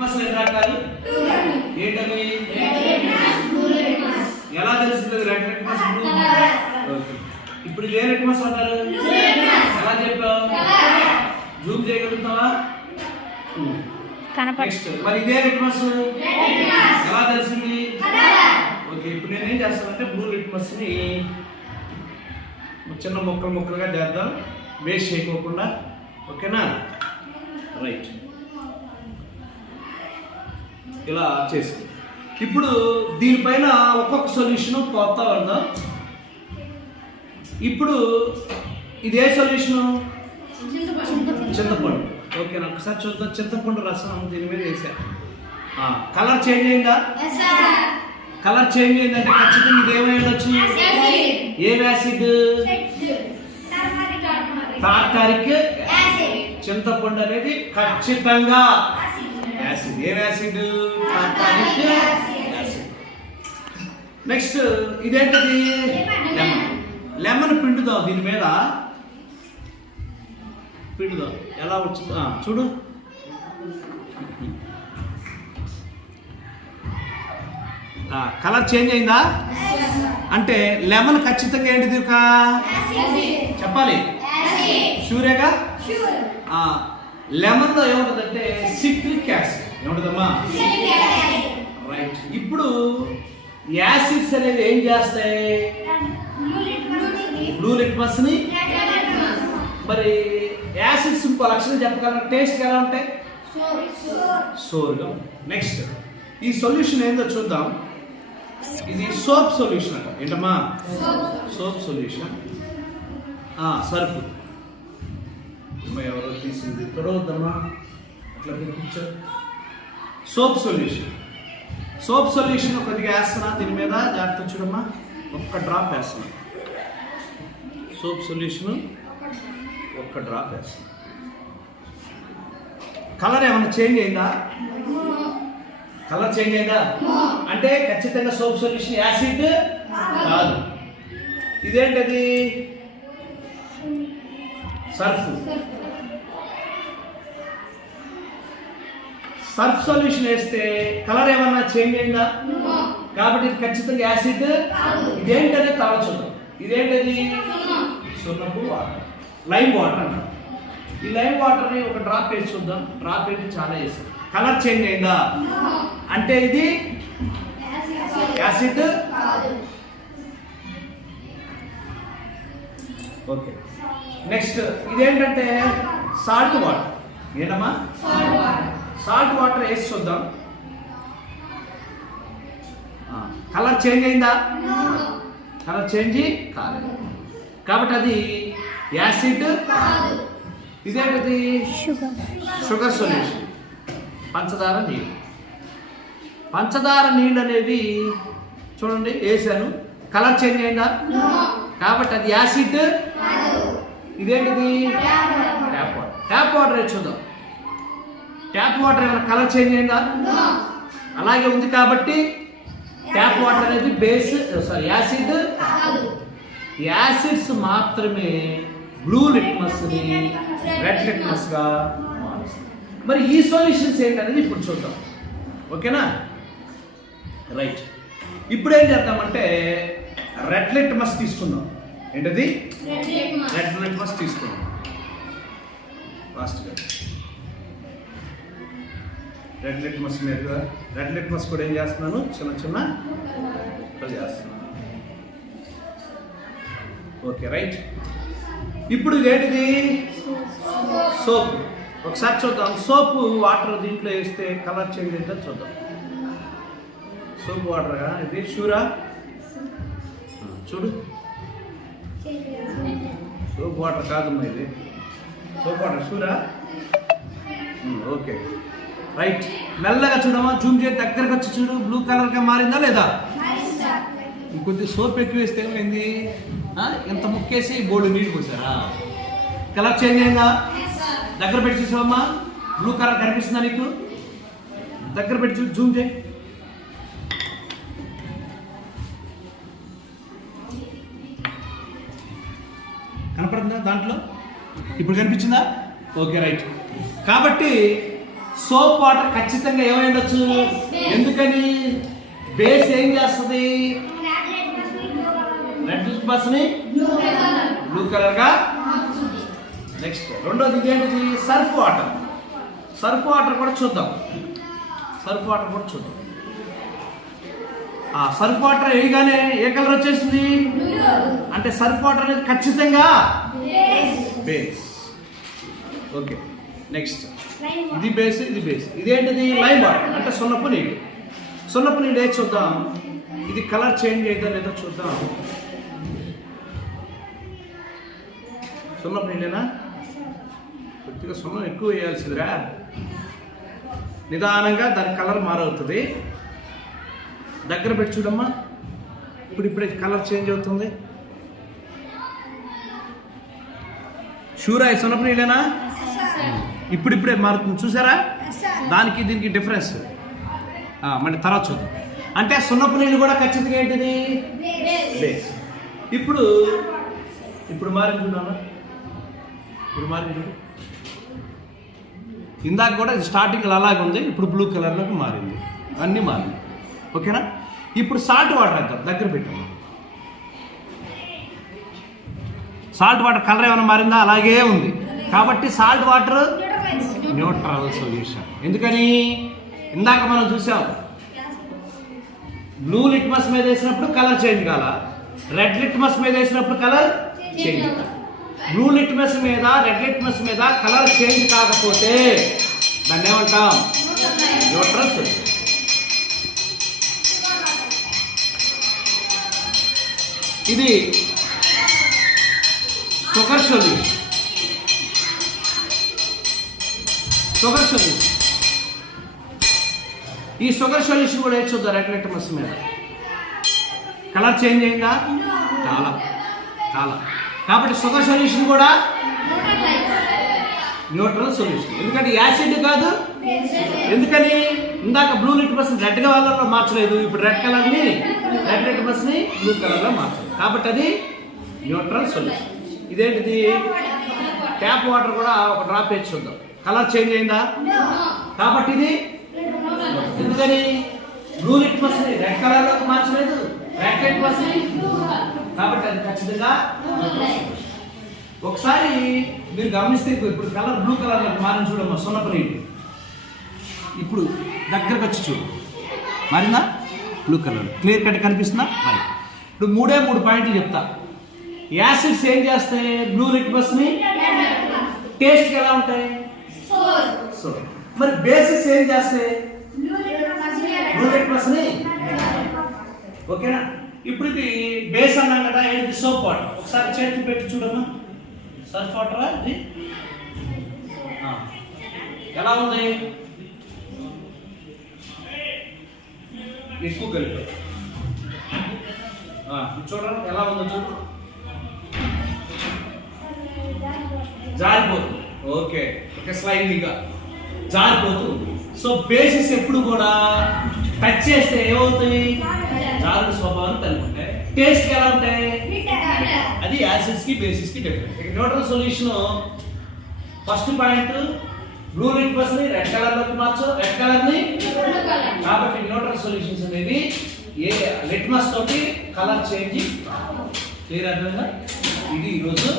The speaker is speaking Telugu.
లిట్మస్ ఎన్ని రకాలు? ఏంటవి? ఎలా తెలుస్తుంది రెడ్ లిట్మస్ బ్లూ? ఓకే. ఇప్పుడు ఏ లిట్మస్ అంటారు? ఎలా చెప్పావు? జూమ్ చేయగలుగుతావా? నెక్స్ట్ మరి ఇదే లిట్మస్ ఎలా తెలిసింది? ఓకే. ఇప్పుడు నేనేం చేస్తానంటే బ్లూ లిట్మస్ ని చిన్న ముక్కలు ముక్కలుగా చేద్దాం, వేస్ట్ చేయకోకుండా. ఓకేనా? రైట్. ఇలా చేసి ఇప్పుడు దీనిపైన ఒక్కొక్క సొల్యూషన్ పోతా వెళ్దాం. ఇప్పుడు ఇది ఏ సొల్యూషను? చింతపండు. ఓకేనా? ఒకసారి చూద్దాం. చింతపండు రసం దీని మీద వేసా. కలర్ చేంజ్ అయిందా? కలర్ చేంజ్ అయిందంటే ఖచ్చితంగా ఇది ఏమై ఉండొచ్చు? ఏం యాసిడ్? టార్టారిక్ చింతపండు అనేది ఖచ్చితంగా యాసిడ్. ఏం యాసిడ్? Tartaric acid. నెక్స్ట్ ఇదేంటది? లెమన్. లెమన్ పిండుదాం దీని మీద. పిండుదాం. ఎలా వచ్చిందో చూడు. కలర్ చేంజ్ అయిందా? అంటే లెమన్ ఖచ్చితంగా ఏంటిది? చెప్పాలి. షూరేగా? లెమన్ లో ఏముంటుందంటే సిట్రిక్ యాసిడ్. ఏముంటుందమ్మా? రైట్. ఇప్పుడు యాసిడ్స్ అనేవి ఏం చేస్తాయి? బ్లూ లిట్మస్ ని. మరి యాసిడ్స్ ఇంకో లక్షణం చెప్పగలరా? టేస్ట్ ఎలా ఉంటాయి? సోర్గా. నెక్స్ట్ ఈ సొల్యూషన్ ఏందో చూద్దాం. ఇది సోప్ సొల్యూషన్ అంట. ఏంటమ్మా? Soap solution. సర్పు. ఎవరో తీసింది తొడవద్దమ్మా, అట్లా కూర్చో. Soap solution. సోప్ సొల్యూషన్ కొద్దిగా వేస్తున్నా దీని మీద. జాగ్రత్త చూడమ్మా. ఒక్క డ్రాప్ వేస్తున్నా. సోప్ సొల్యూషన్ ఒక్క డ్రాప్ వేస్తున్నా. కలర్ ఏమైనా చేంజ్ అయిందా? కలర్ చేంజ్ అయిందా? అంటే ఖచ్చితంగా సోప్ సొల్యూషన్ యాసిడ్ కాదు. ఇదేంటది? సర్ఫ్. సర్ఫ్ సొల్యూషన్ వేస్తే కలర్ ఏమన్నా చేంజ్ అయిందా? కాబట్టి ఇది ఖచ్చితంగా యాసిడ్. ఇదేంటది? తలచుద్దాం. ఇదేంటది? సున్నపు వాటర్, లైమ్ వాటర్ అంటాం. ఈ లైమ్ వాటర్ని ఒక డ్రాప్ వేసి చూద్దాం. డ్రాప్ వేసి చాలా వేస్తాం. కలర్ చేంజ్ అయిందా? అంటే ఇది యాసిడ్. ఓకే. నెక్స్ట్ ఇదేంటంటే సాల్ట్ వాటర్. ఏంటమ్మా? సాల్ట్ వాటర్ వేసి చూద్దాం. కలర్ చేంజ్ అయిందా? కలర్ చేంజ్ కాలేదు. కాబట్టి అది యాసిడ్. ఇదేంటది? Sugar solution. పంచదార నీళ్ళు. పంచదార నీళ్ళు అనేవి చూడండి వేసాను. కలర్ చేంజ్ అయిందా? కాబట్టి అది యాసిడ్. ఇదేంటిది? Tap water. ట్యాప్ వాటర్ వేసి చూద్దాం. ట్యాప్ వాటర్ ఏమైనా కలర్ చేంజ్ అయిందా? అలాగే ఉంది. కాబట్టి ట్యాప్ వాటర్ అనేది బేస్ యాసిడ్. యాసిడ్స్ మాత్రమే బ్లూ లిట్మస్ ని రెడ్ లిట్మస్ గా మారుస్తాయి. మరి ఈ సొల్యూషన్స్ ఏంటనేది ఇప్పుడు చూద్దాం. ఓకేనా? రైట్. ఇప్పుడు ఏం చేద్దామంటే రెడ్ లిట్మస్ తీసుకుందాం. ఏంటది? రెడ్ లిట్మస్ తీసుకుందాం. ఫాస్ట్గా రెడ్ లిట్మస్ మీద. రెడ్ లిట్మస్ కూడా ఏం చేస్తున్నాను? చిన్న చిన్న చేస్తున్నాను. ఓకే. రైట్. ఇప్పుడు ఇదేంటిది? సోప్. ఒకసారి చూద్దాం. సోప్ వాటర్ దీంట్లో వేస్తే కలర్ చేంజ్ అయితే చూద్దాం. సోప్ వాటర్ ఇది షూరా? చూడు. సోప్ వాటర్ కాదమ్మా ఇది. సోప్ వాటర్ షూరా? ఓకే. రైట్. మెల్లగా చూడమా. జూమ్ చేసి దగ్గరకు వచ్చి చూడు. బ్లూ కలర్గా మారిందా లేదా? ఇంకొద్ది సోప్ ఎక్కువ వేస్తే ఏమైంది? ఇంత ముక్కేసి బోర్డు నీళ్ళు పోసారా? కలర్ చేంజ్ అయిందా? దగ్గర పెట్టి చూసావమ్మా. బ్లూ కలర్ కనిపిస్తుందా నీకు? దగ్గర పెట్టి జూమ్ చేయి. కనపడుతుందా దాంట్లో? ఇప్పుడు కనిపించిందా? ఓకే. రైట్. కాబట్టి సోప్ వాటర్ ఖచ్చితంగా ఏమై ఉండొచ్చు. ఎందుకని? బేస్ ఏం చేస్తుంది? రెడ్ లిట్మస్ ని బ్లూ కలర్ గా. నెక్స్ట్ రెండోది ఏంటిది? Surf water. సర్ఫ్ వాటర్ కూడా చూద్దాం. సర్ఫ్ వాటర్ వేయగానే ఏ కలర్ వచ్చేసింది? అంటే సర్ఫ్ వాటర్ అనేది ఖచ్చితంగా బేస్. ఓకే, నెక్స్ట్ ఇది బేస్, ఇది బేస్. ఇదేంటిది? లైమ్ వాటర్ అంటే సున్నపు నీళ్ళు. సున్నపు నీళ్ళు వేసి చూద్దాం. ఇది కలర్ చేంజ్ అయిందా లేదా చూద్దాం. సున్నపు నీళ్ళేనా? కొద్దిగా సున్నం ఎక్కువ వేయాల్సిందిరా. నిదానంగా దాని కలర్ మారవుతుంది. దగ్గర పెట్టి చూడమ్మా. ఇప్పుడే కలర్ చేంజ్ అవుతుంది. షూరా సున్నపు నీళ్ళేనా? ఇప్పుడిప్పుడే మారుతుంది. చూసారా దానికి దీనికి డిఫరెన్స్. మళ్ళీ తర్వాత చూద్దాం. అంటే సున్నపు నీళ్ళు కూడా ఖచ్చితంగా ఏంటిది? బేస్. ఇప్పుడు మారింది చూడమ్మా. ఇప్పుడు మారింది చూడు. ఇందాక కూడా స్టార్టింగ్ అలాగే ఉంది, ఇప్పుడు బ్లూ కలర్లోకి మారింది. అన్నీ మారింది. ఓకేనా? ఇప్పుడు సాల్ట్ వాటర్ వేద్దాం. దగ్గర పెట్టాము. సాల్ట్ వాటర్ కలర్ ఏమైనా మారిందా? అలాగే ఉంది. కాబట్టి సాల్ట్ వాటర్ న్యూట్రల్ సొల్యూషన్. ఎందుకని? ఇందాక మనం చూసాం, బ్లూ లిట్మస్ మీద వేసినప్పుడు కలర్ చేంజ్ కాల, రెడ్ లిట్మస్ మీద వేసినప్పుడు కలర్ చేంజ్ కాల. బ్లూ లిట్మస్ మీద రెడ్ లిట్మస్ మీద కలర్ చేంజ్ కాకపోతే దాన్ని ఏమంటాం? Neutral solution. ఇది షుగర్ సొల్యూషన్. ఈ షుగర్ సొల్యూషన్ కూడా వేసి చూద్దాం. రెడ్ లిట్మస్ మీద కలర్ చేంజ్ అయిందా? చాలా. కాబట్టి షుగర్ సొల్యూషన్ కూడా న్యూట్రల్ సొల్యూషన్. ఎందుకంటే యాసిడ్ కాదు. ఎందుకని? ఇందాక బ్లూ లిట్మస్ రెడ్ కలర్లో మార్చలేదు, ఇప్పుడు రెడ్ లిట్మస్ ని బ్లూ కలర్లో మార్చలేదు. కాబట్టి అది న్యూట్రల్ సొల్యూషన్. ఇదేంటిది? ట్యాప్ వాటర్ కూడా ఒక డ్రాప్ వేసి చూద్దాం. కలర్ చేంజ్ అయిందా? కాబట్టి ఇది ఎందుకని? బ్లూ లిట్మస్ ని రెడ్ కలర్లోకి మార్చలేదు, రెడ్ లిట్మస్ ని. కాబట్టి అది ఖచ్చితంగా. ఒకసారి మీరు గమనిస్తే ఇప్పుడు కలర్ బ్లూ కలర్లోకి మారిన చూడమ్మా. సున్నపు నీళ్ళు ఇప్పుడు దగ్గరకు వచ్చి చూడు. మారిందా? బ్లూ కలర్ క్లియర్ కట్ కనిపిస్తుందా? రైట్. ఇప్పుడు 3 పాయింట్లు చెప్తా. యాసిడ్స్ ఏం చేస్తాయి? బ్లూ లిట్మస్ ని టేస్ట్ ఎలా ఉంటాయి? సో మరి బేసిస్ ఏం చేస్తాయి? బ్లూ లిట్మస్ ని. ఓకేనా? ఇప్పుడు ఇది బేస్ అన్నాం కదా. ఏంటి? Soap water. ఒకసారి చేతి పెట్టి చూడమ్మా. సర్ఫ్ వాటరా ఇది? ఎలా ఉంది? ఎక్కువ కలిపి చూడండి ఎలా ఉందో చూడు. జారిపోతుంది. ఓకే, స్లైడ్గా జారిపోతుంది. సో బేసిస్ ఎప్పుడు కూడా టచ్ చేస్తే ఏమవుతాయి? జారు స్వభావం కలిగి ఉంటాయి. టేస్ట్ ఎలా ఉంటాయి? అది యాసిడ్స్ కి బేసిస్ కి different. Neutral solution first point, blue litmus ని రెడ్ కలర్ లోకి మార్చు, రెడ్ కలర్ ని. కాబట్టి న్యూట్రల్ సొల్యూషన్స్ అనేది ఏ లిట్మస్ తోటి కలర్ చేంజ్. క్లియర్ అర్థమైందా? ఇది ఈరోజు